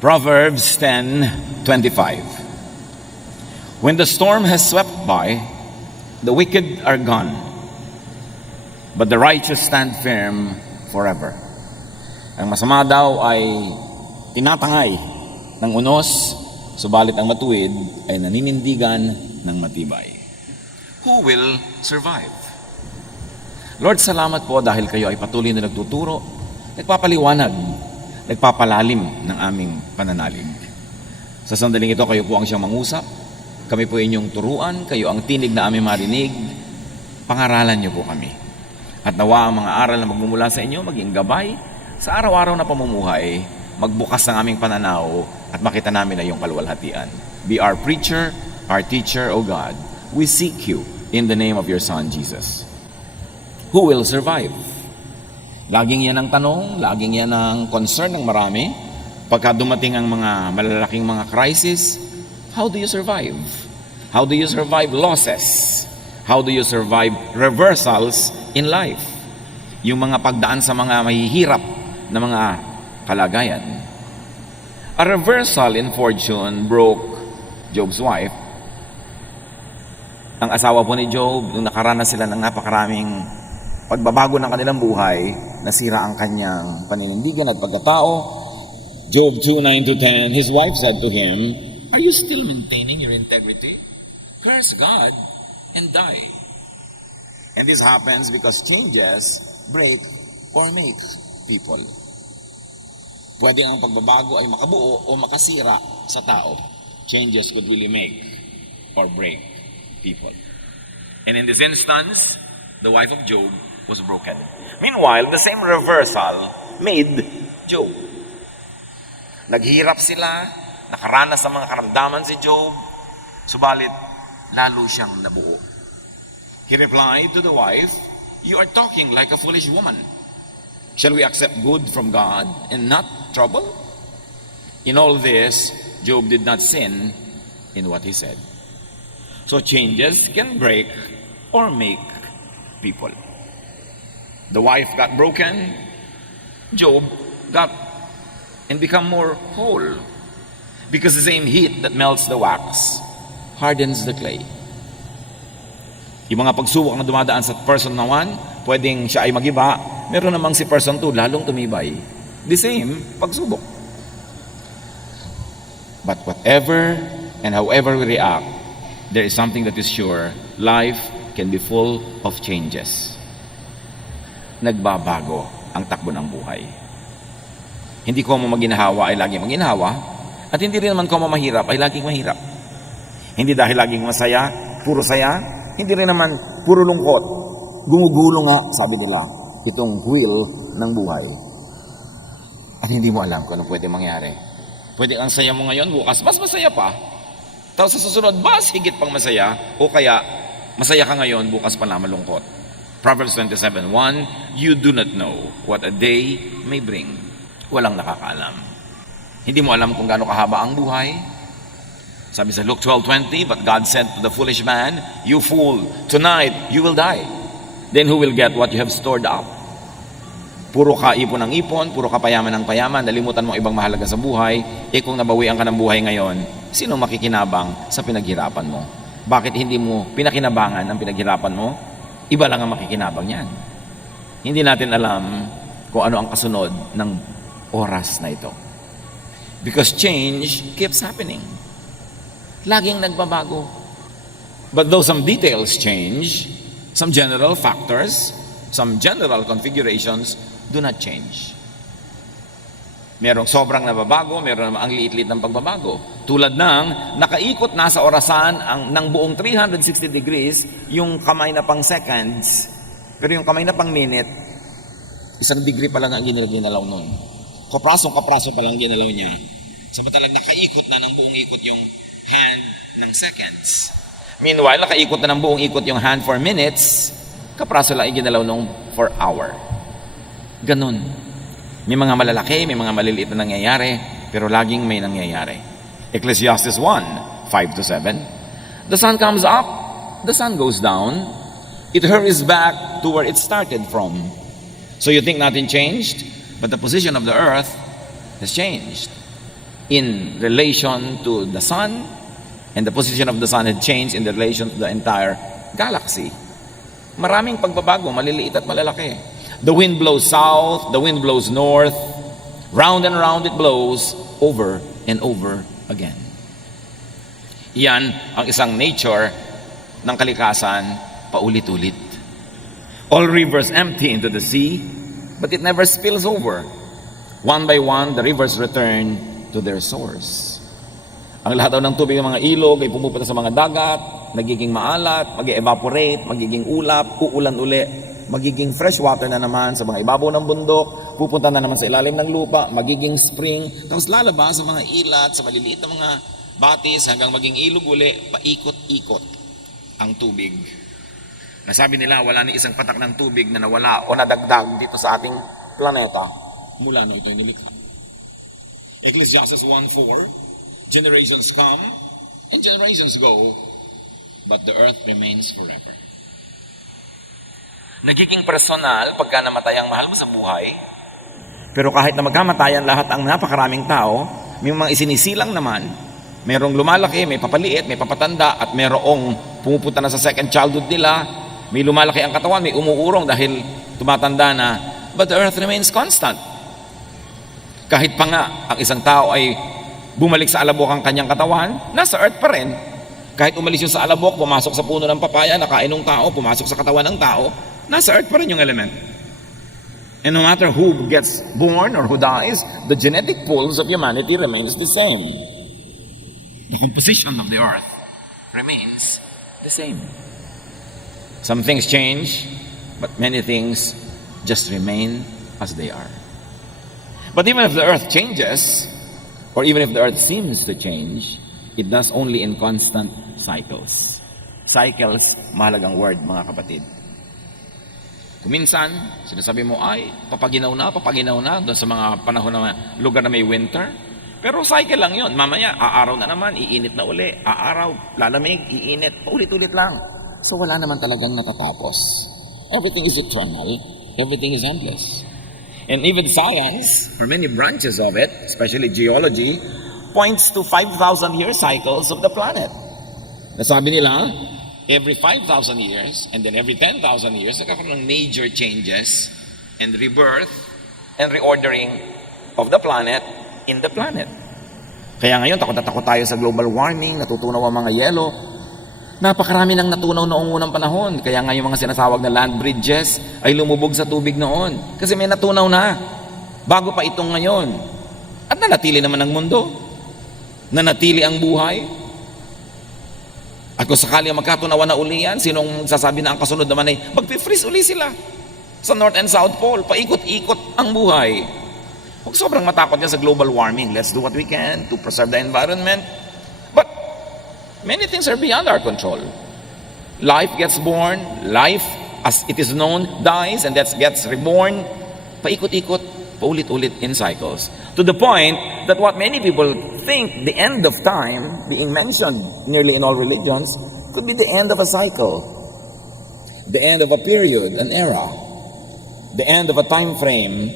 Proverbs 10:25. When the storm has swept by, the wicked are gone, but the righteous stand firm forever. Ang masama daw ay tinatangay ng unos, subalit ang matuwid ay naninindigan ng matibay. Who will survive? Lord, salamat po dahil kayo ay patuloy na nagtuturo, nagpapaliwanag, nagpapalalim ng aming pananalig. Sa sandaling ito, kayo po ang siyang mangusap. Kami po inyong turuan, kayo ang tinig na aming marinig. Pangaralan niyo po kami. At nawa ang mga aral na magmumula sa inyo, maging gabay sa araw-araw na pamumuhay, magbukas ng aming pananaw at makita namin na iyong kalwalhatian. Be our preacher, our teacher, O God. We seek you in the name of your Son, Jesus. Who will survive? Laging yan ang tanong, laging yan ang concern ng marami. Pagka dumating ang mga malalaking mga crisis, how do you survive? How do you survive losses? How do you survive reversals in life? Yung mga pagdaan sa mga mahihirap na mga kalagayan. A reversal in fortune broke Job's wife. Ang asawa po ni Job, nung nakaranas sila ng napakaraming pagbabago ng kanilang buhay, nasira ang kanyang paninindigan at pagkatao. Job 2:9-10, his wife said to him, "Are you still maintaining your integrity? Curse God and die." And this happens because changes break or make people. Pwede ang pagbabago ay makabuo o makasira sa tao. Changes could really make or break people. And in this instance, the wife of Job was broken. Meanwhile, the same reversal made Job. Naghihirap sila, nakaranas ng mga karamdaman si Job, subalit lalo siyang nabuo. He replied to the wife, "You are talking like a foolish woman. Shall we accept good from God and not trouble?" In all this, Job did not sin in what he said. So changes can break or make people. The wife got broken, Job got and become more whole. Because the same heat that melts the wax hardens the clay. Yung mga pagsubok na dumadaan sa person na 1, pwedeng siya ay magiba. Meron namang si person 2, lalong tumibay. The same pagsubok. But whatever and however we react, there is something that is sure. Life can be full of changes. Nagbabago ang takbo ng buhay. Hindi ko maginahawa ay laging maginahawa, at hindi rin naman ko mahirap ay laging mahirap. Hindi dahil laging masaya, puro saya, hindi rin naman puro lungkot. Gumugulo nga, sabi nila, itong wheel ng buhay. At hindi mo alam kung anong pwede mangyari. Pwede ang saya mo ngayon, bukas mas masaya pa. Tapos sa susunod, mas higit pang masaya, o kaya masaya ka ngayon, bukas pa na malungkot. Proverbs 27:1, you do not know what a day may bring. Walang nakakaalam. Hindi mo alam kung gaano kahaba ang buhay. Sabi sa Luke 12:20, but God said to the foolish man, "You fool, tonight you will die. Then who will get what you have stored up?" Puro ka ipon ng ipon, puro ka payaman ng payaman, nalimutan mo ibang mahalaga sa buhay. Kung nabawian ka ng buhay ngayon, sino makikinabang sa pinaghirapan mo? Bakit hindi mo pinakinabangan ang pinaghirapan mo? Iba lang ang makikinabang yan. Hindi natin alam kung ano ang kasunod ng oras na ito. Because change keeps happening. Laging nagbabago. But though some details change, some general factors, some general configurations do not change. Merong sobrang nababago, meron naman ang liit-liit ng pagbabago. Tulad ng nakaikot na sa orasan ng buong 360 degrees yung kamay na pang seconds, pero yung kamay na pang minute, 1 degree pa lang ang ginalaw nun. Kapraso pa lang ginalaw niya. Samantalang nakaikot na ng buong ikot yung hand ng seconds. Meanwhile, nakaikot na ng buong ikot yung hand for minutes, kapraso lang iginalaw nung for hour. Ganun. May mga malalaki, may mga maliliit na nangyayari, pero laging may nangyayari. Ecclesiastes 1:5-7. The sun comes up, the sun goes down, it hurries back to where it started from. So you think nothing changed, but the position of the earth has changed. in relation to the sun, and the position of the sun had changed in relation to the entire galaxy. Maraming pagbabago, maliliit at malalaki. The wind blows south, the wind blows north, round and round it blows, over and over again. Yan ang isang nature ng kalikasan, paulit-ulit. All rivers empty into the sea, but it never spills over. One by one, the rivers return to their source. Ang lahat daw ng tubig ng mga ilog ay pumupunta sa mga dagat, nagiging maalat, mag-evaporate, magiging ulap, uulan uli, magiging fresh water na naman sa mga ibabaw ng bundok, pupunta na naman sa ilalim ng lupa, magiging spring, tapos lalabas sa mga ilat, sa maliliit na mga batis, hanggang maging ilog uli, paikot-ikot ang tubig. Nasabi nila, wala ni isang patak ng tubig na nawala o nadagdag dito sa ating planeta mula nung ito'y nilikha. Ecclesiastes 1:4, generations come and generations go, but the earth remains forever. Nagiging personal pagka namatay ang mahal mo sa buhay, pero kahit na magkamatayan lahat ang napakaraming tao, may mga isinisilang naman, merong lumalaki, may papaliit, may papatanda, at merong pumupunta na sa second childhood nila, may lumalaki ang katawan, may umuurong dahil tumatanda na, but the earth remains constant. Kahit pa nga ang isang tao ay bumalik sa alabok ang kanyang katawan, nasa earth pa rin. Kahit umalis yun sa alabok, pumasok sa puno ng papaya, nakain ng tao, pumasok sa katawan ng tao, nasa earth pa rin yung element. And no matter who gets born or who dies, the genetic pools of humanity remains the same. The composition of the earth remains the same. Some things change, but many things just remain as they are. But even if the earth changes, or even if the earth seems to change, it does only in constant cycles. Cycles, mahalagang word, mga kapatid. Kuminsan, sinasabi mo, ay, papaginaw na, doon sa mga panahon na lugar na may winter. Pero cycle lang yun. Mamaya, aaraw na naman, iinit na uli. Aaraw, lalamig, iinit, paulit-ulit lang. So wala naman talagang natatapos. Everything is eternal. Everything is endless. And even science, for many branches of it, especially geology, points to 5,000-year cycles of the planet. Nasabi nila, every 5,000 years and then every 10,000 years, nagkakaroon ng major changes and rebirth and reordering of the planet in the planet. Kaya ngayon, takot na takot tayo sa global warming, natutunaw ang mga yelo. Napakarami nang natunaw noong unang panahon. Kaya nga yung mga sinasawag na land bridges ay lumubog sa tubig noon. Kasi may natunaw na. Bago pa itong ngayon. At nanatili naman ang mundo. Nanatili ang buhay. At kung sakali magkatunawan na uli yan, sinong sasabi na ang kasunod naman ay magpi-freeze uli sila. Sa North and South Pole, paikot-ikot ang buhay. Huwag sobrang matakot yan sa global warming. Let's do what we can to preserve the environment. But many things are beyond our control. Life gets born, life as it is known dies, and that gets reborn. Paikot-ikot, paulit-ulit in cycles. To the point that what many people think the end of time, being mentioned nearly in all religions, could be the end of a cycle. The end of a period, an era. The end of a time frame,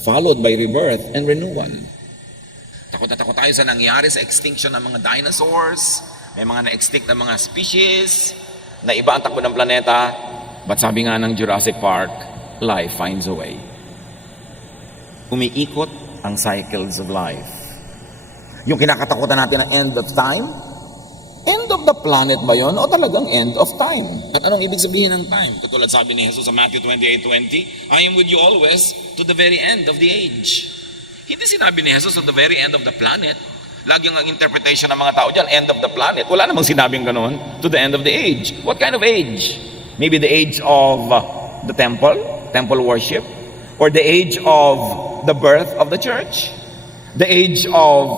followed by rebirth and renewal. Takot na takot tayo sa nangyari sa extinction ng mga dinosaurs. May mga na-extinct na mga species, na iba ang takbo ng planeta. But sabi nga ng Jurassic Park, life finds a way. Umiikot ang cycles of life. Yung kinakatakutan natin ng end of time, end of the planet ba yun? O talagang end of time? At anong ibig sabihin ng time? Katulad sabi ni Jesus sa Matthew 28:20, I am with you always to the very end of the age. Hindi sinabi ni Jesus at the very end of the planet. Lagi ang interpretation ng mga tao dyan, end of the planet. Wala namang sinabing ganon, to the end of the age. What kind of age? Maybe the age of the temple worship, or the age of the birth of the church, the age of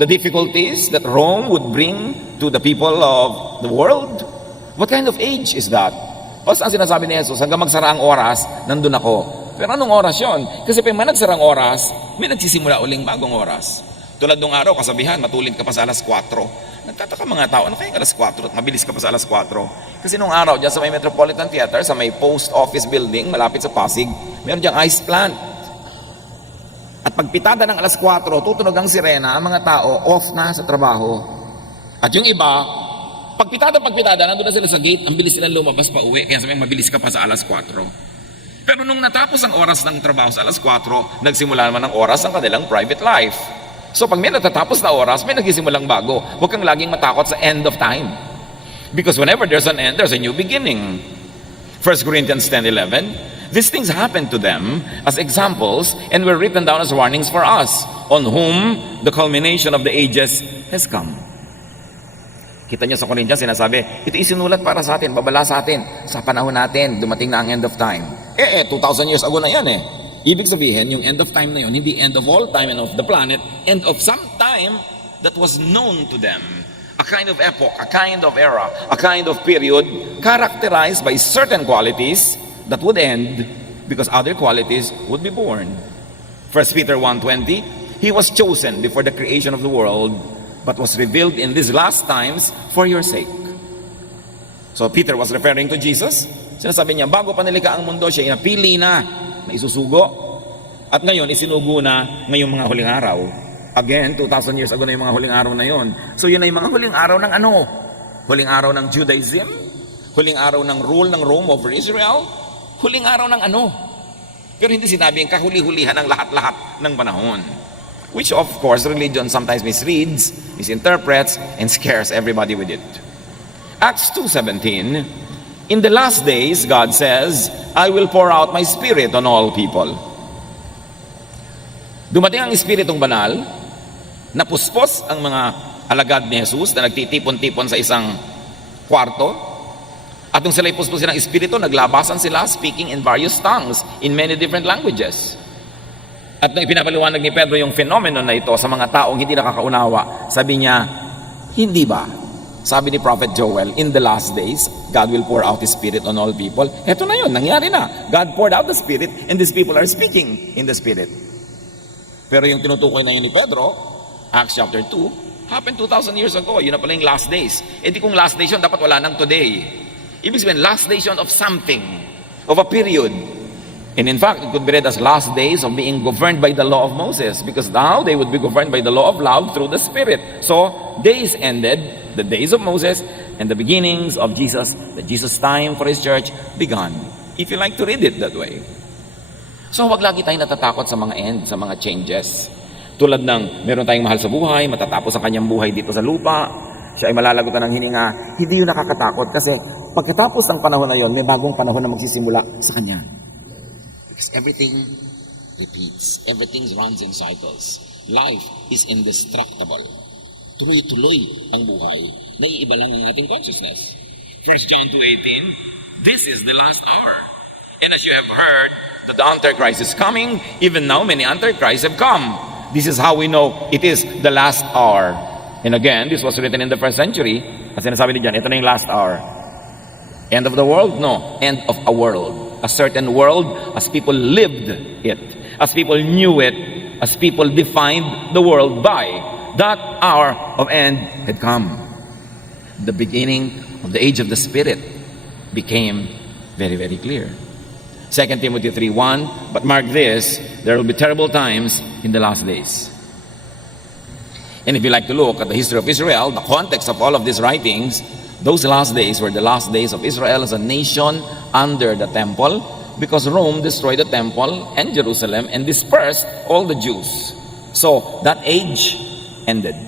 the difficulties that Rome would bring to the people of the world. What kind of age is that? O saan sinasabi ni Jesus, hanggang magsara ang oras, nandun ako. Pero anong oras yon? Kasi pag may nagsarang oras, may nagsisimula uling bagong oras. Tulad nung araw, kasabihan, matulid ka pa sa alas 4. Nagtataka mga tao, ano kaya alas 4 at mabilis ka pa sa alas 4? Kasi nung araw, dyan sa may Metropolitan Theater, sa may post office building, malapit sa Pasig, meron diyang ice plant. At pagpitada ng alas 4, tutunog ang sirena, ang mga tao off na sa trabaho. At yung iba, pagpitada, nandun na sila sa gate, ang bilis silang lumabas pa uwi, kaya sabihin, mabilis ka pa sa alas 4. Pero nung natapos ang oras ng trabaho sa alas 4, nagsimula naman ang oras ng kanilang private life. So pag may natatapos na oras, may nagsimulang bago. Huwag kang laging matakot sa end of time. Because whenever there's an end, there's a new beginning. 1 Corinthians 10:11, these things happened to them as examples and were written down as warnings for us, on whom the culmination of the ages has come. Kita niyo sa Corinthians, sinasabi, ito isinulat para sa atin, babala sa atin, sa panahon natin, dumating na ang end of time. 2,000 years ago na yan eh. Ibig sabihin, yung end of time na yun, hindi end of all time and of the planet, end of some time that was known to them. A kind of epoch, a kind of era, a kind of period characterized by certain qualities that would end because other qualities would be born. 1 Peter 1:20, he was chosen before the creation of the world, but was revealed in these last times for your sake. So Peter was referring to Jesus. Sinasabi niya, bago pa nilikha ang mundo, siya inapili na isusugo. At ngayon, isinugo na ngayong mga huling araw. Again, 2,000 years ago na yung mga huling araw na yon. So yun ay mga huling araw ng ano? Huling araw ng Judaism? Huling araw ng rule ng Rome over Israel? Huling araw ng ano? Pero hindi sinabi ang kahuli-hulihan ng lahat-lahat ng panahon. Which of course, religion sometimes misreads, misinterprets, and scares everybody with it. Acts 2:17, in the last days, God says, I will pour out my spirit on all people. Dumating ang Espiritong Banal, napuspos ang mga alagad ni Jesus na nagtitipon-tipon sa isang kwarto. At nung sila'y puspos ng Espiritu, naglabasan sila speaking in various tongues, in many different languages. At nung ipinapaliwanag ni Pedro yung phenomenon na ito sa mga taong hindi nakakaunawa, sabi niya, hindi ba? Sabi ni Prophet Joel, in the last days, God will pour out His Spirit on all people. Eto na yun, nangyari na. God poured out the Spirit and these people are speaking in the Spirit. Pero yung tinutukoy na yun ni Pedro, Acts chapter 2, happened 2,000 years ago. Yun na pala yung last days. E di kung last days yun, dapat wala nang today. Ibig sabihin, last days yun of something, of a period. And in fact, it could be read as last days of being governed by the law of Moses, because now they would be governed by the law of love through the Spirit. So, days ended, the days of Moses, and the beginnings of Jesus, the Jesus time for His church began. If you like to read it that way. So, wag lagi tayong natatakot sa mga end, sa mga changes. Tulad ng meron tayong mahal sa buhay, matatapos ang kanyang buhay dito sa lupa, siya ay malalagutan ng hininga, hindi yun nakakatakot kasi pagkatapos ng panahon na yun, may bagong panahon na magsisimula sa kanya. Because everything repeats. Everything runs in cycles. Life is indestructible. Tuloy-tuloy ang buhay. Naiiba lang yung ating consciousness. 1 John 2:18, this is the last hour. And as you have heard that the Antichrist is coming, even now many Antichrists have come. This is how we know it is the last hour. And again, this was written in the first century. As sinasabi ni John, ito na yung last hour. End of the world? No. End of a world. A certain world as people lived it. As people knew it. As people defined the world by. That hour of end had come. The beginning of the age of the Spirit became very, very clear. 2 Timothy 3:1, but mark this, there will be terrible times in the last days. And if you like to look at the history of Israel, the context of all of these writings, those last days were the last days of Israel as a nation under the temple, because Rome destroyed the temple and Jerusalem and dispersed all the Jews. So that age ended,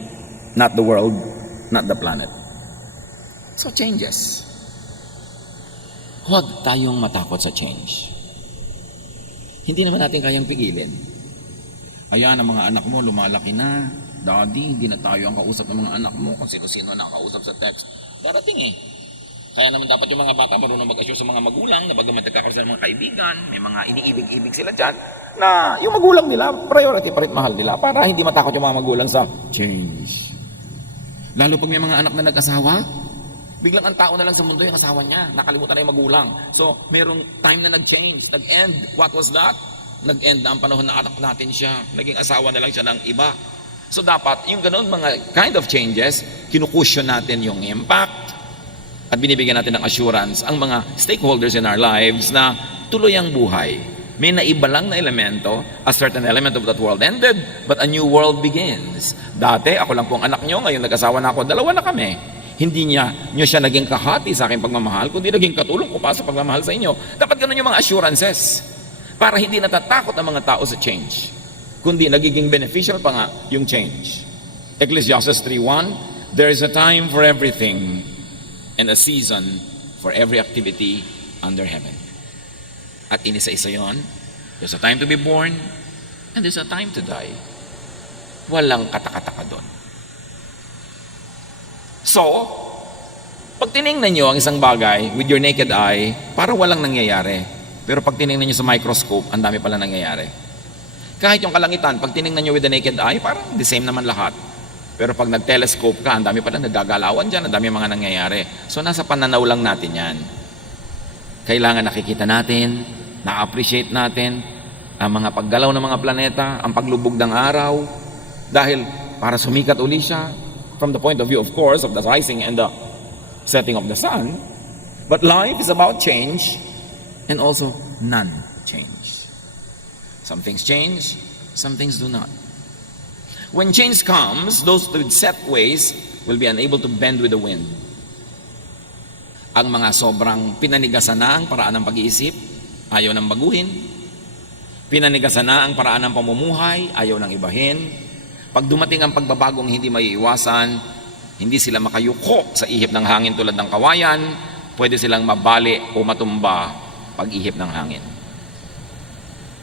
not the world, not the planet. So changes. Huwag tayong matakot sa change. Hindi naman natin kayang pigilin. Ayan, ang mga anak mo lumalaki na. Daddy, hindi na tayo ang kausap ng mga anak mo kung sino-sino na kausap sa text. Darating eh. Kaya naman dapat yung mga bata marunong mag-assure sa mga magulang na bagamat nagkakaroon sila ng mga kaibigan, may mga iniibig-ibig sila dyan, na yung magulang nila, priority pa rin mahal nila para hindi matakot yung mga magulang sa change. Lalo pag may mga anak na nag-asawa, biglang ang tao na lang sa mundo yung asawa niya. Nakalimutan na yung magulang. So, merong time na nag-change, nag-end. What was that? Nag-end na ang panahon na anak natin siya. Naging asawa na lang siya ng iba. So, dapat yung ganun mga kind of changes, kinukusyon natin yung impact at binibigyan natin ng assurance ang mga stakeholders in our lives na tuloy ang buhay. May naiba lang na elemento, a certain element of that world ended, but a new world begins. Dati, ako lang pong anak nyo, ngayon nag-asawa na ako, dalawa na kami. Hindi nyo siya naging kahati sa aking pagmamahal, kundi naging katulong ko pa sa pagmamahal sa inyo. Dapat ganun yung mga assurances, para hindi natatakot ang mga tao sa change, kundi nagiging beneficial pa nga yung change. Ecclesiastes 3:1, there is a time for everything and a season for every activity under heaven. At inisa-isa yon. There's a time to be born and there's a time to die. Walang katakataka doon. So, pag tinignan nyo ang isang bagay with your naked eye, parang walang nangyayari. Pero pag tinignan nyo sa microscope, ang dami pala nangyayari. Kahit yung kalangitan, pag tinignan nyo with the naked eye, parang the same naman lahat. Pero pag nag-telescope ka, ang dami pala nagagalawan dyan, ang dami mga nangyayari. So, nasa pananaw lang natin yan. Kailangan nakikita natin, na-appreciate natin ang mga paggalaw ng mga planeta, ang paglubog ng araw, dahil para sumikat uli siya, from the point of view, of course, of the rising and the setting of the sun, but life is about change and also non-change. Some things change, some things do not. When change comes, those with set ways will be unable to bend with the wind. Ang mga sobrang pinanigasan na ang paraan ng pag-iisip, ayaw nang baguhin. Pinanigasan na ang paraan ng pamumuhay, ayaw nang ibahin. Pag dumating ang pagbabagong hindi maiiwasan, hindi sila makayuko sa ihip ng hangin tulad ng kawayan, pwede silang mabali o matumba pag ihip ng hangin.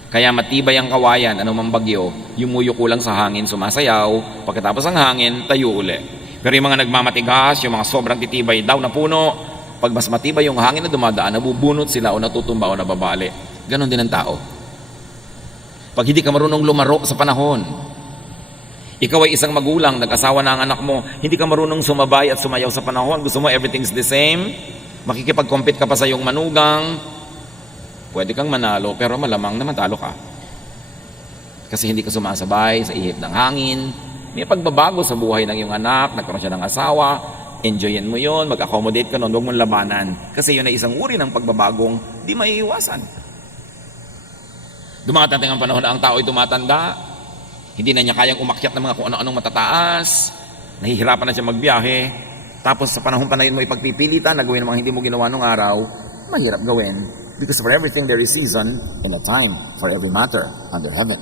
Kaya matibay ang kawayan, anumang bagyo, yumuyuko lang sa hangin, sumasayaw, pagkatapos ang hangin, tayo uli. Pero yung mga nagmamatigas, yung mga sobrang titibay daw na puno, pag mas matibay yung hangin na dumadaan, nabubunot sila o natutumba o nababali. Ganon din ang tao. Pag hindi ka marunong lumaro sa panahon, ikaw ay isang magulang, nag-asawa na ang anak mo, hindi ka marunong sumabay at sumayaw sa panahon, gusto mo everything's the same, makikipag-compete ka pa sa iyong manugang, pwede kang manalo, pero malamang na matalo ka. Kasi hindi ka sumasabay sa ihip ng hangin, may pagbabago sa buhay ng iyong anak, nagkaroon siya ng asawa, enjoyin mo yon, mag-accommodate ka nun, huwag mong labanan. Kasi yun ay isang uri ng pagbabagong di maiiwasan. Dumatating ang panahon na ang tao ay tumatanda, hindi na niya kayang umakyat ng mga kung ano-anong matataas, nahihirapan na siya magbiyahe, tapos sa panahon pa na yun mo ipagpipilitan na gawin ang mga hindi mo ginawa nung araw, mahirap gawin. Because for everything there is season and a time for every matter under heaven.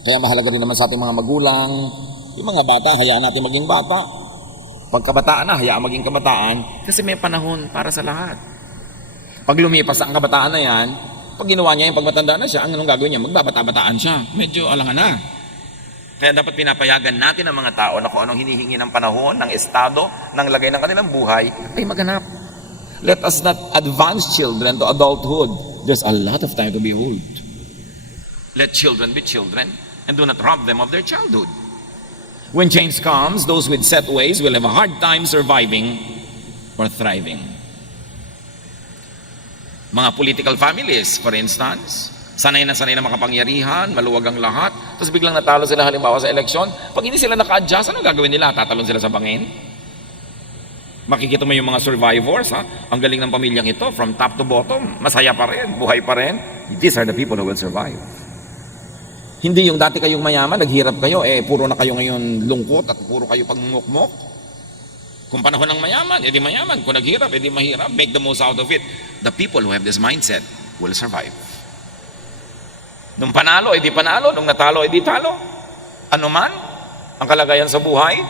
Kaya mahalaga rin naman sa ating mga magulang, yung mga bata, hayaan natin maging bata. Pagkabataan na, hayaan maging kabataan, kasi may panahon para sa lahat. Pag lumipas ang kabataan na yan, pag ginawa niya yung pagmatanda na siya, ang anong gagawin niya? Magbabata-bataan siya. Medyo alangan na. Kaya dapat pinapayagan natin ang mga tao na kung anong hinihingi ng panahon, ng estado, ng lagay ng kanilang buhay, ay maganap. Let us not advance children to adulthood. There's a lot of time to be old. Let children be children and do not rob them of their childhood. When change comes, those with set ways will have a hard time surviving or thriving. Mga political families, for instance, sanay na makapangyarihan, maluwag ang lahat, tapos biglang natalo sila halimbawa sa eleksyon. Pag hindi sila naka-adjust, anong gagawin nila? Tatalon sila sa bangin? Makikita mo yung mga survivors, ha? Ang galing ng pamilyang ito, from top to bottom, masaya pa rin, buhay pa rin. These are the people who will survive. Hindi yung dati kayong mayaman, naghirap kayo, puro na kayo ngayon lungkot at puro kayo pagmumukmok. Kung panahon ng mayaman, edi mayaman. Kung naghirap, edi mahirap. Make the most out of it. The people who have this mindset will survive. Nung panalo, edi panalo. Nung natalo, edi talo. Ano man, ang kalagayan sa buhay,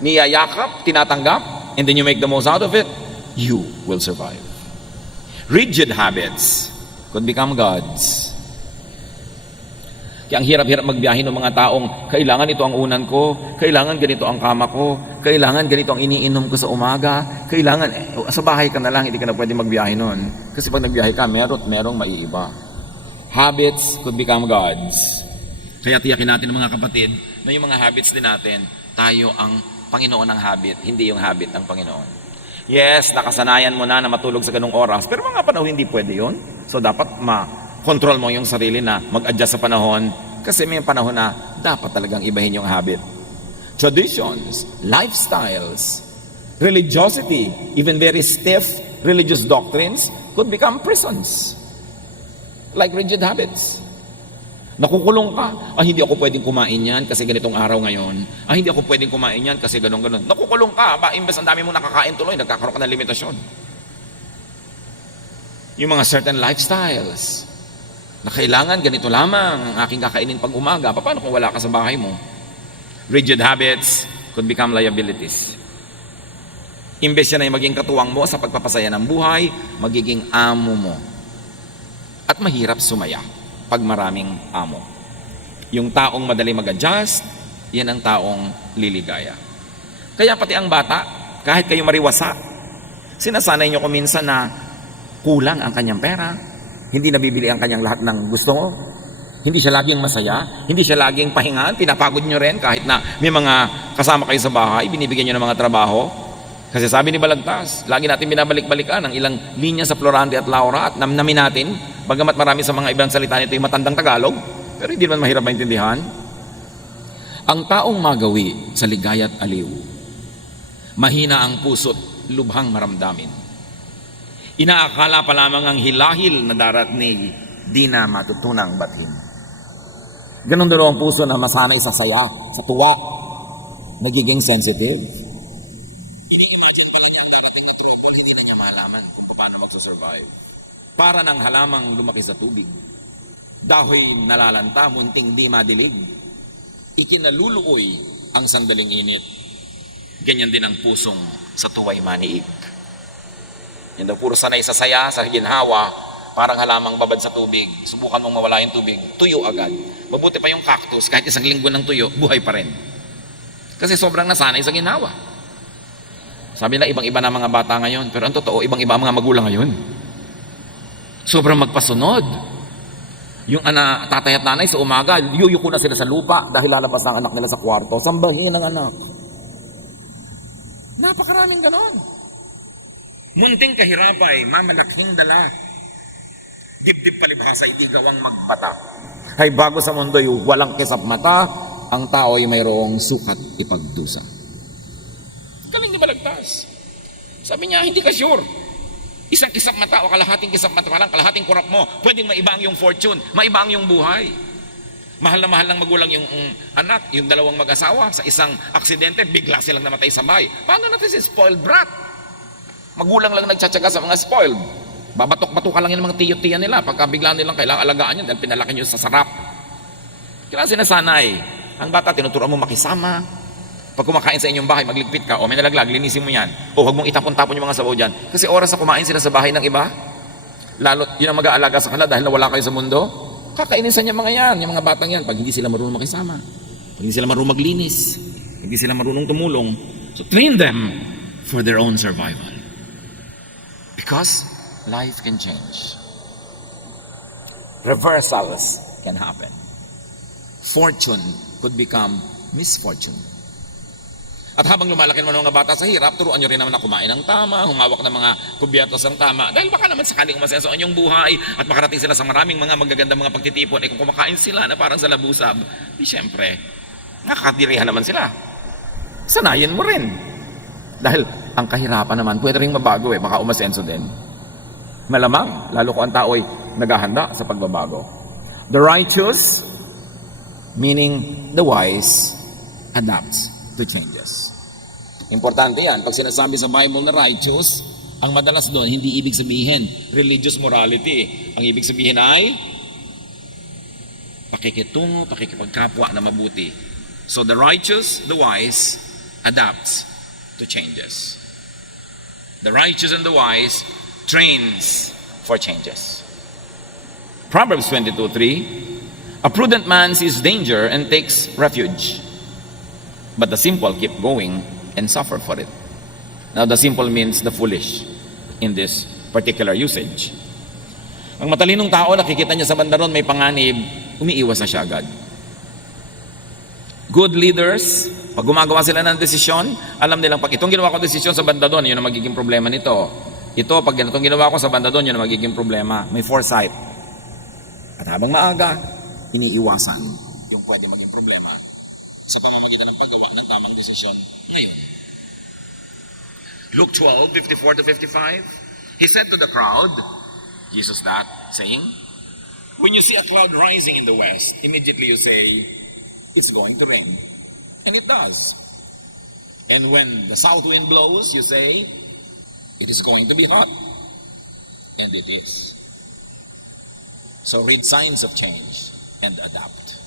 niyayakap, tinatanggap, and then you make the most out of it, you will survive. Rigid habits could become gods. Kaya ang hirap-hirap magbiyahe ng mga taong, kailangan ito ang unan ko, kailangan ganito ang kama ko, kailangan ganito ang iniinom ko sa umaga, kailangan, sa bahay ka na lang, hindi ka na pwede magbiyahe nun. Kasi pag nagbiyahe ka, merong maiiba. Habits could become gods. Kaya tiyakin natin mga kapatid, na yung mga habits din natin, tayo ang Panginoon ng habit, hindi yung habit ng Panginoon. Yes, nakasanayan mo na matulog sa ganung oras, pero mga panahon hindi pwede yun. So dapat control mo yung sarili na mag-adjust sa panahon kasi may panahon na dapat talagang ibahin yung habit. Traditions, lifestyles, religiosity, even very stiff religious doctrines could become prisons. Like rigid habits. Nakukulong ka. Hindi ako pwedeng kumain yan kasi ganitong araw ngayon. Hindi ako pwedeng kumain yan kasi ganon-ganon. Nakukulong ka. Imbes ang dami mong nakakain tuloy, nagkakaroon ka ng limitasyon. Yung mga certain lifestyles na kailangan ganito lamang ang aking kakainin pag umaga. Paano kung wala ka sa bahay mo? Rigid habits could become liabilities. Imbes yan ay maging katuwang mo sa pagpapasaya ng buhay, magiging amo mo. At mahirap sumaya pag maraming amo. Yung taong madali mag-adjust, yan ang taong liligaya. Kaya pati ang bata, kahit kayo mariwasa, sinasanay nyo ko minsan na kulang ang kanyang pera, hindi nabibili ang kanyang lahat ng gusto mo, hindi siya laging masaya, hindi siya laging pahingaan, pinapagod nyo rin kahit na may mga kasama kayo sa bahay, binibigyan nyo ng mga trabaho. Kasi sabi ni Balagtas, lagi natin binabalik-balikan ang ilang linya sa Florante at Laura at namnamin natin, bagamat marami sa mga ibang salita nito yung matandang Tagalog, pero hindi naman mahirap maintindihan. Ang taong magawi sa ligaya at aliw, mahina ang puso't lubhang maramdamin. Inaakala pa lamang ang hilahil na daratnig, di na matutunang batin. Ganon din ang puso na masanay sa saya, sa tuwa, nagiging sensitive. Hindi na niya malaman kung paano magsusurvive. Para ng halamang lumaki sa tubig. Dahoy nalalanta, munting di madilig. Ikinaluluoy ang sandaling init. Ganyan din ang pusong sa tuwa'y maniig. Yan daw, puro sanay sa saya, sa ginhawa, parang halamang babad sa tubig. Subukan mong mawala yung tubig, tuyo agad. Mabuti pa yung cactus, kahit isang linggo ng tuyo, buhay pa rin. Kasi sobrang nasanay sa ginhawa. Sabi nila, ibang-iba na mga bata ngayon. Pero ang totoo, ibang-iba ang mga magulang ngayon. Sobrang magpasunod. Yung tatay at nanay sa umaga, yuyuko na sila sa lupa dahil lalabas ang anak nila sa kwarto. Sambahin ang anak. Napakaraming ganon. Munting kahirapay, mamalaking dala. Dibdib palibhasa, hindi gawang magbata. Ay bago sa mundo'y walang kisap mata, ang tao'y mayroong sukat ipagdusa. Galing ni Balagtas. Sabi niya, hindi ka sure. Isang kisap mata o kalahating kisap mata, parang kalahating kurap mo, pwedeng maiba ang iyong fortune, maiba ang iyong buhay. Mahal ng magulang yung anak, yung dalawang mag-asawa, sa isang aksidente, bigla silang namatay sa bahay. Paano natin si spoiled brat? Magulang lang nagtsatsaga sa mga spoiled. Babatok-batukan lang yung mga tiyo-tiya nila pagka bigla nilang kailangan alagaan yun dahil pinalaki nyo sa sarap. Kailangan sinasanay. Ang bata, tinuturuan mo makisama. Pag kumakain sa inyong bahay, magligpit ka, o may nalaglag, linisin mo yan. O huwag mong itapon-tapon yung mga sabaw dyan. Kasi oras na kumain sila sa bahay ng iba, lalo yun ang mag-aalaga sa kanila dahil nawala kayo sa mundo, kakainisan niya mga yan, yung mga batang yan, pag hindi sila marunong makisama, pag hindi sila marunong maglinis, hindi sila marunong tumulong. So train them for their own survival. Because life can change. Reversals can happen. Fortune could become misfortune. At habang lumalaki naman mga bata sa hirap, turuan nyo rin naman na kumain ng tama, humawak ng mga kubyertos ng tama. Dahil baka naman sakaling umasenso ang inyong buhay at makarating sila sa maraming mga magagandang mga pagtitipon, kung kumakain sila na parang sa labusab, siyempre, nakakadirihan naman sila. Sanayin mo rin. Dahil ang kahirapan naman, pwede rin mabago baka umasenso din. Malamang, lalo ko ang tao'y naghahanda sa pagbabago. The righteous, meaning the wise, adapts to changes. Importante yan. Pag sinasabi sa Bible na righteous, ang madalas doon, hindi ibig sabihin religious morality. Ang ibig sabihin ay pakikitungo, pakikipagkapwa na mabuti. So the righteous, the wise, adapts to changes. The righteous and the wise trains for changes. Proverbs 22:3, a prudent man sees danger and takes refuge, but the simple keep going and suffer for it. Now, the simple means the foolish in this particular usage. Ang matalinong tao, nakikita niya sa banda ron may panganib, umiiwas na siya agad. Good leaders, pag gumagawa sila ng desisyon, alam nilang pag itong ginawa ko desisyon sa banda doon, yun ang magiging problema nito. Ito, pag itong ginawa ko sa banda doon, yun ang magiging problema. May foresight. At habang maaga, iniiwasan yung pwede maging problema sa pamamagitan ng paggawa ng tamang desisyon ngayon. Luke 12:54-55, he said to the crowd, Jesus that, saying, When you see a cloud rising in the west, immediately you say, it's going to rain. And it does. And when the south wind blows, you say, it is going to be hot. And it is. So read signs of change and adapt.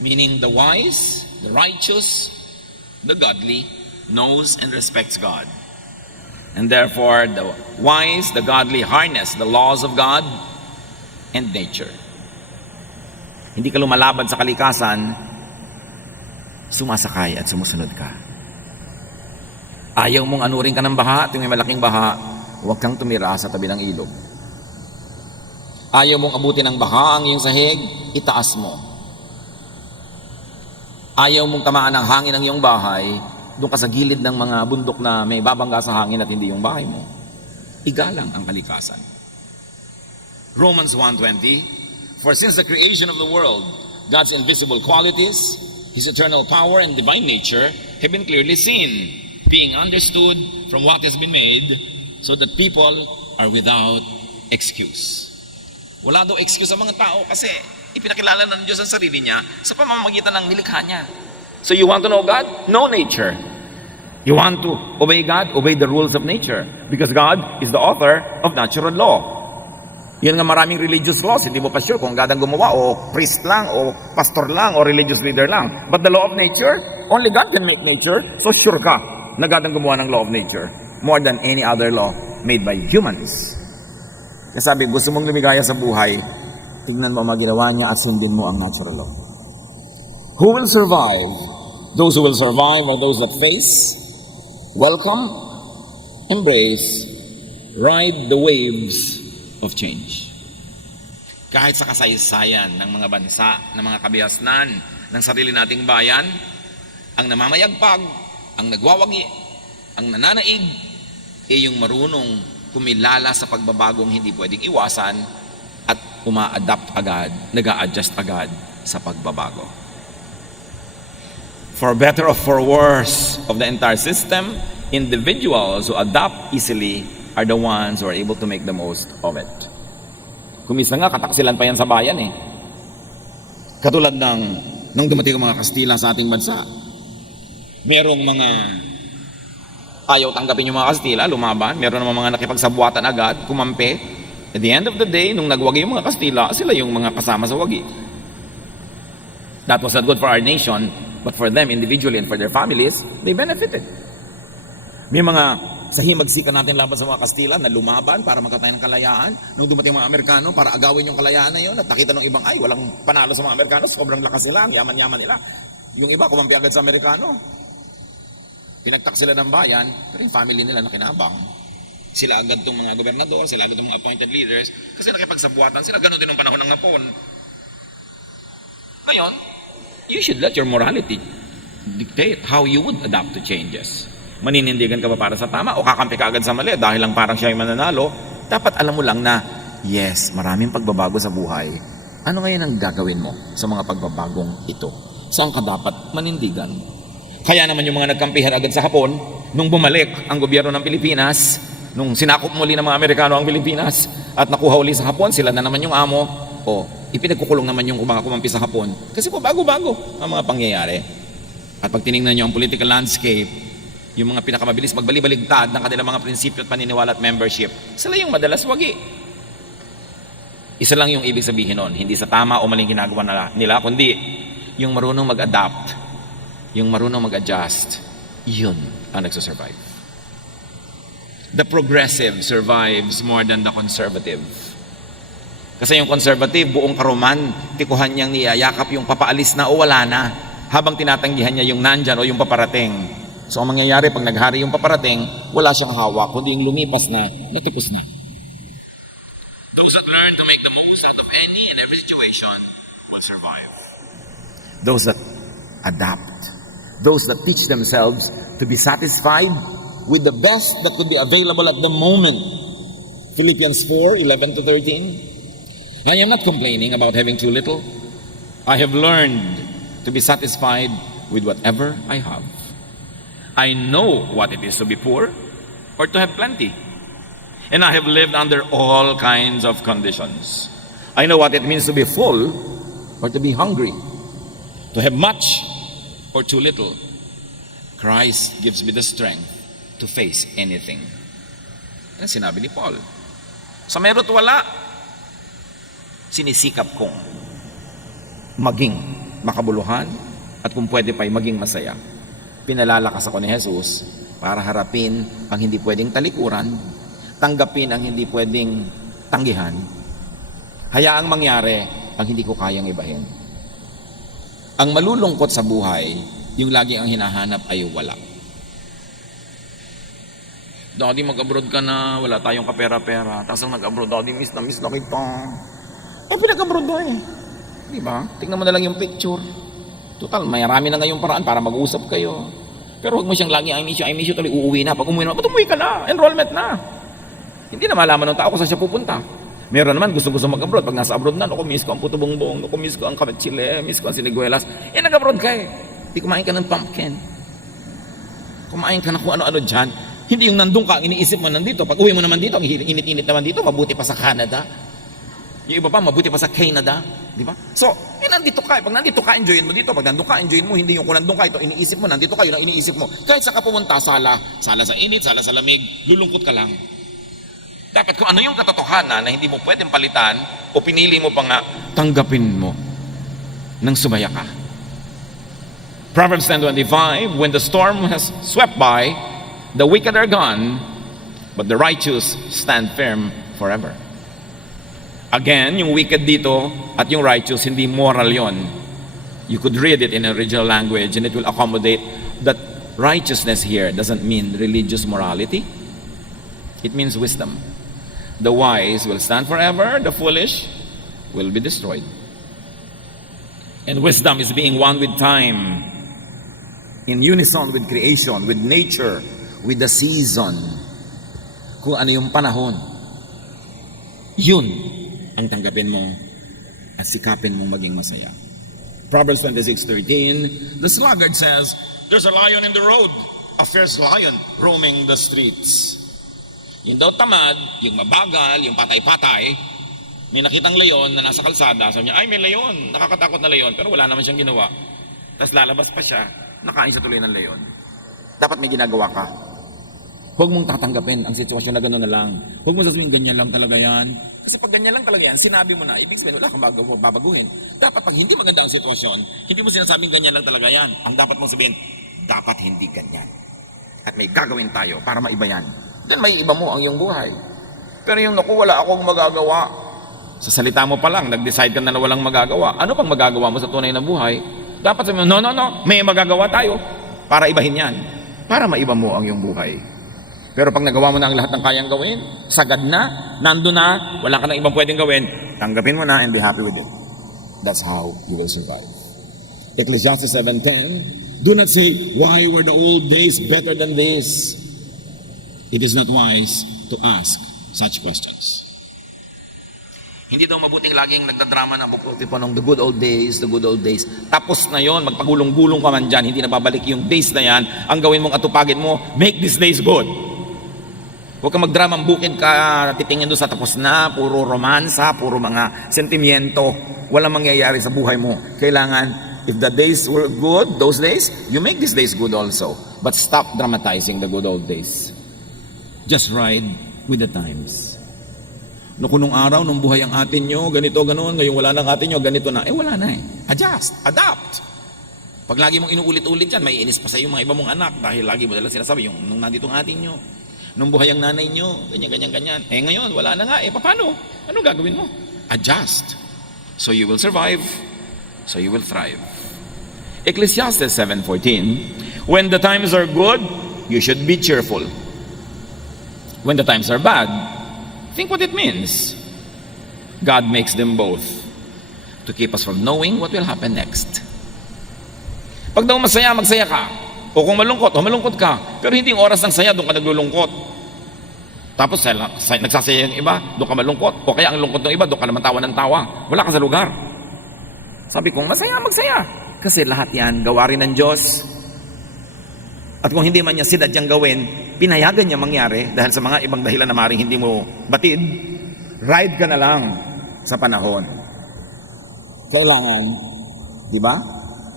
Meaning the wise, the righteous, the godly knows and respects God. And therefore, the wise, the godly harness the laws of God and nature. Hindi ka lumalaban sa kalikasan, sumasakay at sumusunod ka. Ayaw mong anurin ka ng baha, at may malaking baha, huwag kang tumira sa tabi ng ilog. Ayaw mong abutin ng baha ang iyong sahig, itaas mo. Ayaw mong tamaan ng hangin ang iyong bahay, doon ka sa gilid ng mga bundok na may babangga sa hangin at hindi yung bahay mo. Igalang ang kalikasan. Romans 1:20, for since the creation of the world, God's invisible qualities, His eternal power and divine nature have been clearly seen, being understood from what has been made, so that people are without excuse. Wala daw excuse sa mga tao kasi ipinakilala ng Diyos ang sarili niya sa pamamagitan ng nilikha niya. So you want to know God? Know nature. You want to obey God? Obey the rules of nature. Because God is the author of natural law. Yan nga maraming religious laws. Hindi mo pa sure kung God ang gumawa o priest lang o pastor lang o religious leader lang. But the law of nature, only God can make nature. So sure ka na God ang gumawa ng law of nature more than any other law made by humans. Kaya sabi, gusto mong lumigaya sa buhay, tingnan mo ang mga ginawa niya at sundin mo ang natural law. Who will survive? Those who will survive are those that face, welcome, embrace, ride the waves of change. Kahit sa kasaysayan ng mga bansa, ng mga kabihasnan, ng sarili nating bayan, ang namamayagpag, ang nagwawagi, ang nananaig, ay yung marunong kumilala sa pagbabagong hindi pwedeng iwasan at uma-adapt agad, nag-a-adjust agad sa pagbabago. For better or for worse of the entire system, individuals who adapt easily are the ones who are able to make the most of it. Kumisa nga, kataksilan pa yan sa bayan eh. Katulad ng nung dumating ang mga Kastila sa ating bansa. Merong mga ayaw tanggapin yung mga Kastila, lumaban. Meron naman mga nakipagsabuatan agad, kumampi. At the end of the day, nung nagwagi yung mga Kastila, sila yung mga kasama sa wagi. That was not good for our nation, but for them individually and for their families, they benefited. May mga sa himagsikan natin laban sa mga Kastila na lumaban para magkatayo ng kalayaan. Nung dumating mga Amerikano para agawin yung kalayaan na yun at nakita ng ibang, ay, walang panalo sa mga Amerikano, sobrang lakas sila, ang yaman-yaman nila. Yung iba, kumampi agad sa Amerikano. Pinagtak sila ng bayan, pero yung family nila nakinabang. Sila agad itong mga gobernador, sila agad itong mga appointed leaders, kasi nakipagsabuatan sila, ganun din ng panahon ng Hapon. Ngayon, you should let your morality dictate how you would adapt to changes. Maninindigan ka ba para sa tama o kakampi ka agad sa mali dahil lang parang siya yung mananalo? Dapat alam mo lang na, yes, maraming pagbabago sa buhay. Ano ngayon ang gagawin mo sa mga pagbabagong ito? Saan ka dapat manindigan? Kaya naman yung mga nagkampihan agad sa Hapon, nung bumalik ang gobyerno ng Pilipinas, nung sinakop muli ng mga Amerikano ang Pilipinas at nakuha uli sa Hapon, sila na naman yung amo, o ipinagkukulong naman yung mga kumampi sa Hapon. Kasi po bago-bago ang mga pangyayari. At pag tinignan nyo ang political landscape, yung mga pinakamabilis magbalibaligtad ng kanilang mga prinsipyo at paniniwala at membership, sila yung madalas wagi. Isa lang yung ibig sabihin nun, hindi sa tama o maling ginagawa nila, kundi yung marunong mag-adapt, yung marunong mag-adjust, yun ang nagsusurvive. The progressive survives more than the conservative. Kasi yung conservative, buong karuman, tikuhan niyang niyayakap yung papaalis na o wala na, habang tinatanggihan niya yung nandyan o yung paparating. So ang mangyayari pag naghari yung paparating, wala siyang hawak, kundi yung lumipas na, natipos na. Those that learn to make the most out of any and every situation will survive. Those that adapt, those that teach themselves to be satisfied with the best that could be available at the moment. Philippians 4:11-13. I am not complaining about having too little. I have learned to be satisfied with whatever I have. I know what it is to be poor or to have plenty. And I have lived under all kinds of conditions. I know what it means to be full or to be hungry, to have much or too little. Christ gives me the strength to face anything. Yan sinabi ni Paul. Sa meron at wala, sinisikap kong maging makabuluhan at kung pwede pa'y maging masaya. Pinalalakas ako ni Jesus para harapin ang hindi pwedeng talikuran, tanggapin ang hindi pwedeng tanggihan, hayaang mangyari ang hindi ko kayang ibahin. Ang malulungkot sa buhay, yung lagi ang hinahanap ay wala. Daddy, mag-abroad ka na, wala tayong kapera-pera. Tapos ang nag-abroad, Daddy, miss na kita. Pinag-abroad na eh. Di ba? Tingnan mo na lang yung picture. Total, marami na ngayong paraan para mag-uusap kayo. Pero huwag mo siyang lagi, I miss you, tuloy uuwi na. Pag umuwi na, ba't umuwi ka na? Enrollment na. Hindi na malaman ng tao kung saan siya pupunta. Meron naman, gusto mag-abroad. Pag nasa abroad na, miss ko ang puto bongbong, miss ko ang kapetsile, miss ko ang siniguelas. Nag-abroad ka eh. Di kumain ka ng pumpkin. Kumain ka na kung ano-ano dyan. Hindi yung nandun ka, iniisip mo nandito. Pag uwi mo naman dito, ang init-init naman dito, mabuti pa sa Canada. Yung iba pa, mabuti pa sa Canada. Di ba? So, nandito ka. Pag nandito ka, enjoyin mo dito. Pag nandun ka, enjoyin mo. Hindi yung kung nandun ka, ito iniisip mo, nandito ka, yun ang iniisip mo. Kahit saan ka pumunta, sala sa init, sala sa lamig, lulungkot ka lang. Dapat kung ano yung katotohanan na hindi mo pwedeng palitan o pinili mo pa nga, tanggapin mo nang sumaya ka. Proverbs 10:25, when the storm has swept by, the wicked are gone, but the righteous stand firm forever. Again, yung wicked dito at yung righteous, hindi moral yon. You could read it in original language and it will accommodate that righteousness here doesn't mean religious morality. It means wisdom. The wise will stand forever, the foolish will be destroyed. And wisdom is being one with time, in unison with creation, with nature, with the season. Kung ano yung panahon, yun ang tanggapin mo at sikapin mong maging masaya. Proverbs 26:13, the sluggard says, there's a lion in the road, a fierce lion roaming the streets. Yung daw tamad, yung mabagal, yung patay-patay, may nakitang leon na nasa kalsada, sabi niya, ay may leon, nakakatakot na leon, pero wala naman siyang ginawa. Tapos lalabas pa siya, nakain sa tuloy ng leon. Dapat may ginagawa ka. Huwag mong tatanggapin ang sitwasyon na gano'n na lang. Huwag mong sasabihin, ganyan lang talaga yan. Kasi pag ganyan lang talaga yan, sinabi mo na, ibig sabihin, wala kang babaguhin. Dapat pag hindi maganda ang sitwasyon, hindi mo sinasabing ganyan lang talaga yan. Ang dapat mong sabihin, dapat hindi ganyan. At may gagawin tayo para maiba yan. Then may iba mo ang iyong buhay. Pero yung naku, wala akong magagawa. Sa salita mo pa lang, nag-decide ka na walang magagawa. Ano pang magagawa mo sa tunay na buhay? Dapat sabihin mo, no, may magagawa tayo para ibahin yan. Para maiba mo ang iyong buhay. Pero pag nagawa mo na ang lahat ng kayang gawin, sagad na, nando na, wala ka nang ibang pwedeng gawin, tanggapin mo na and be happy with it. That's how you will survive. Ecclesiastes 7:10, do not say, why were the old days better than this? It is not wise to ask such questions. Hindi daw mabuting laging nagdadrama na bukod pa nung the good old days. Tapos na yon, magpagulong-gulong ka man dyan, hindi na babalik yung days na yan. Ang gawin mong atupagin mo, make these days good. Huwag kang magdramang bukid ka, titingin doon sa tapos na, puro romansa, puro mga sentimiento. Walang mangyayari sa buhay mo. Kailangan, if the days were good, those days, you make these days good also. But stop dramatizing the good old days. Just ride with the times. No, kung nung araw, nung buhay ang atin nyo, ganito, ganoon, ngayon wala na ang atin nyo, ganito na. Wala na eh. Adjust, adapt. Pag lagi mong inuulit-ulit yan, may inis pa sa iyo mga iba mong anak dahil lagi mo dala sinasabi, yung nung nandito ang atin nyo, nung buhay ang nanay nyo, ganyan. Ngayon, wala na nga. Paano? Anong gagawin mo? Adjust. So you will survive. So you will thrive. Ecclesiastes 7:14, when the times are good, you should be cheerful. When the times are bad, think what it means. God makes them both to keep us from knowing what will happen next. Pag daw masaya, magsaya ka. O kung malungkot ka. Pero hindi yung oras ng saya, doon ka naglulungkot. Tapos nagsasaya yung iba, doon ka malungkot. O kaya ang lungkot ng iba, doon ka naman tawa ng tawa. Wala ka sa lugar. Sabi kong, masaya, magsaya. Kasi lahat yan, gawa rin ng Diyos. At kung hindi man niya sinadyang gawin, pinayagan niya mangyari dahil sa mga ibang dahilan na maring hindi mo batid, ride ka na lang sa panahon. Kailangan, di ba?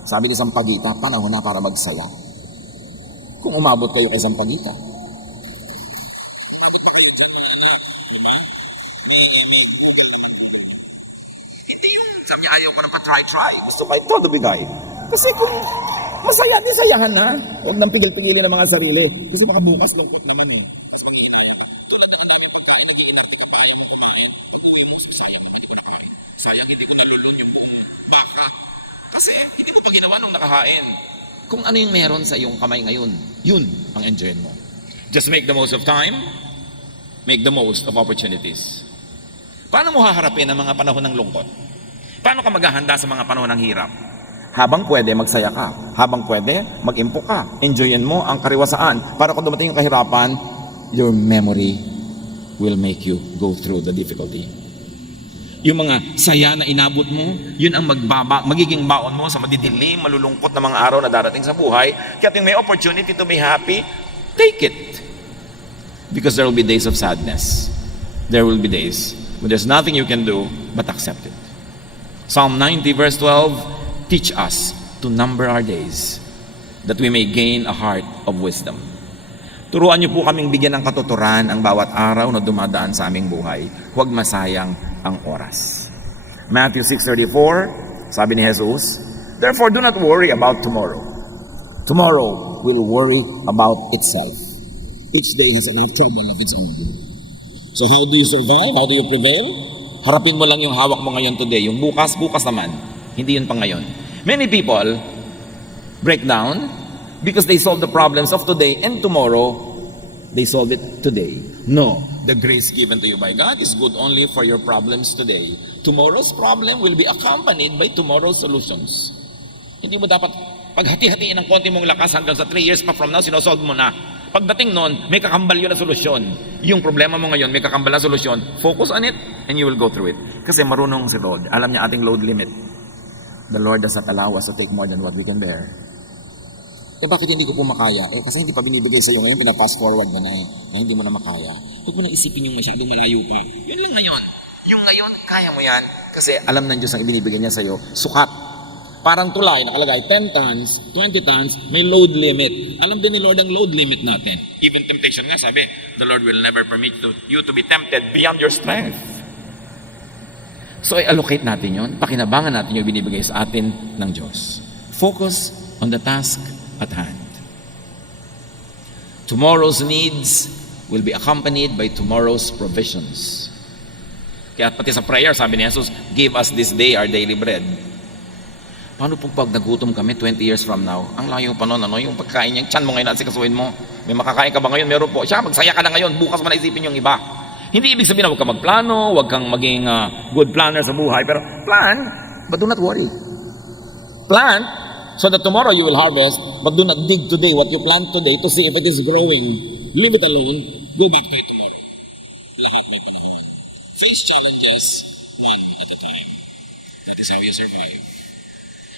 Sabi ni Sampaguita, panahon na para magsaya. Kung umabot kayo kay Sampaguita. Hindi yung sabi niya, ayaw ko na pa-try. Gusto pa ito bigay. Kasi kung masaya, di sayahan na. Huwag nang pigil-pigilin ng mga sarili. Kasi baka bukas lungkot naman eh. Sayang, hindi ko nalibon yung buong baka. Kasi hindi mo pa ginawa nung nakakain. Kung ano yung meron sa iyong kamay ngayon, yun ang enjoyin mo. Just make the most of time. Make the most of opportunities. Paano mo haharapin ang mga panahon ng lungkot? Paano ka maghahanda sa mga panahon ng hirap? Habang pwede, magsaya ka. Habang pwede, mag-impo ka. Enjoyin mo ang kariwasaan. Para kung dumating yung kahirapan, your memory will make you go through the difficulty. Yung mga saya na inabot mo, yun ang magiging baon mo sa madidilim, malulungkot na mga araw na darating sa buhay. Kaya yung may opportunity to be happy, take it. Because there will be days of sadness. There will be days when there's nothing you can do but accept it. Psalm 90 verse 12, teach us to number our days that we may gain a heart of wisdom. Turuan niyo po kaming bigyan ng katuturan ang bawat araw na dumadaan sa aming buhay. Huwag masayang ang oras. Matthew 6:34, sabi ni Jesus, therefore do not worry about tomorrow. Tomorrow will worry about itself. Each day has enough trouble of its own. So how do you survive? How do you prevail? Harapin mo lang yung hawak mo ngayon today. Yung bukas naman. Hindi yun pa ngayon. Many people break down because they solve the problems of today and tomorrow, they solve it today. No. The grace given to you by God is good only for your problems today. Tomorrow's problem will be accompanied by tomorrow's solutions. Hindi mo dapat paghati-hatiin ng konti mong lakas hanggang sa 3 years pa from now, sinosolve mo na. Pagdating nun, may kakambal yun na solusyon. Yung problema mo ngayon, may kakambal na solusyon. Focus on it and you will go through it. Kasi marunong si Lord. Alam niya ating load limit. The Lord does not allow us to take more than what we can bear. Bakit hindi ko po makaya? Kasi hindi pa binibigay sa iyo ngayon, pina-fast forward mo na hindi mo na makaya. Huwag mo na isipin yung masyadong malayo ko. Yun lang ngayon. Yung ngayon, kaya mo yan. Kasi alam ng Diyos ang ibinibigay niya sa iyo. Sukat. Parang tulay, nakalagay 10 tons, 20 tons, may load limit. Alam din ni Lord ang load limit natin. Even temptation nga, sabi, the Lord will never permit you to be tempted beyond your strength. So i-allocate natin yun, pakinabangan natin yung binibigay sa atin ng Diyos. Focus on the task at hand. Tomorrow's needs will be accompanied by tomorrow's provisions. Kaya pati sa prayer, sabi ni Jesus, give us this day our daily bread. Paano pong pag nagutom kami 20 years from now? Ang layo pa noon, yung pagkain niya, tiyan mo ngayon at sikasuhin mo. May makakain ka ba ngayon? Meron po. Siya, magsaya ka na ngayon. Bukas mo na isipin yung iba. Hindi ibig sabihin na huwag kang magplano, huwag kang maging good planner sa buhay. Pero plan, but do not worry. Plan, so that tomorrow you will harvest, but do not dig today what you plant today to see if it is growing. Leave it alone. Go back to it tomorrow. Lahat may panahon. Face challenges one at a time. That is how you survive.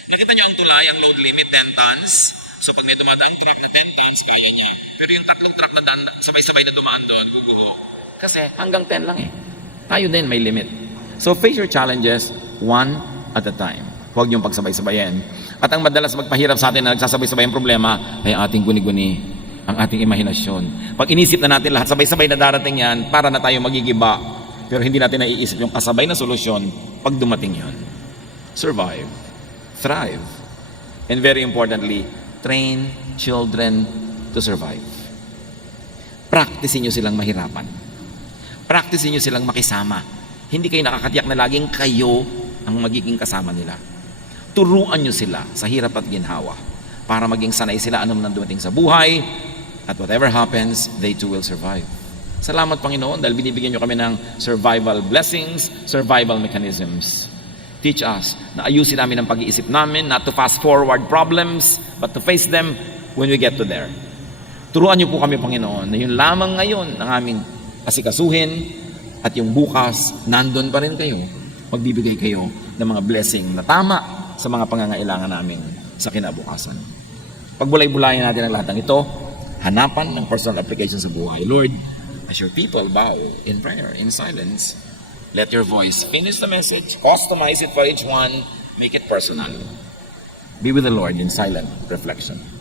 Nakita niyo ang tulay, ang load limit, 10 tons. So pag may dumadaang truck na 10 tons, kaya niya. Pero yung tatlong truck na sabay-sabay na dumaan doon, guguho. Kasi hanggang 10 lang eh. Tayo din may limit. So face your challenges one at a time. Huwag niyong pagsabay-sabayin. At ang madalas magpahirap sa atin na nagsasabay-sabay ang problema ay ating guni-guni, ang ating imahinasyon. Pag inisip na natin lahat, sabay-sabay na darating yan, para na tayo magigiba. Pero hindi natin naiisip yung kasabay na solusyon pag dumating yon. Survive. Thrive. And very importantly, train children to survive. Practicein nyo silang mahirapan. Practicein nyo silang makisama. Hindi kayo nakakatiyak na laging kayo ang magiging kasama nila. Turuan nyo sila sa hirap at ginhawa para maging sanay sila anong dumating sa buhay at whatever happens, they too will survive. Salamat Panginoon dahil binibigyan nyo kami ng survival blessings, survival mechanisms. Teach us na ayusin namin ang pag-iisip namin, not to fast forward problems, but to face them when we get to there. Turuan niyo po kami, Panginoon, na yun lamang ngayon ang aming asikasuhin at yung bukas, nandun pa rin kayo. Magbibigay kayo ng mga blessing na tama sa mga pangangailangan namin sa kinabukasan. Pagbulay-bulayan natin ang lahat ng ito, hanapan ng personal application sa buhay. Lord, as your people bow in prayer, in silence, let your voice finish the message, customize it for each one, Make it personal. Be with the Lord in silent reflection.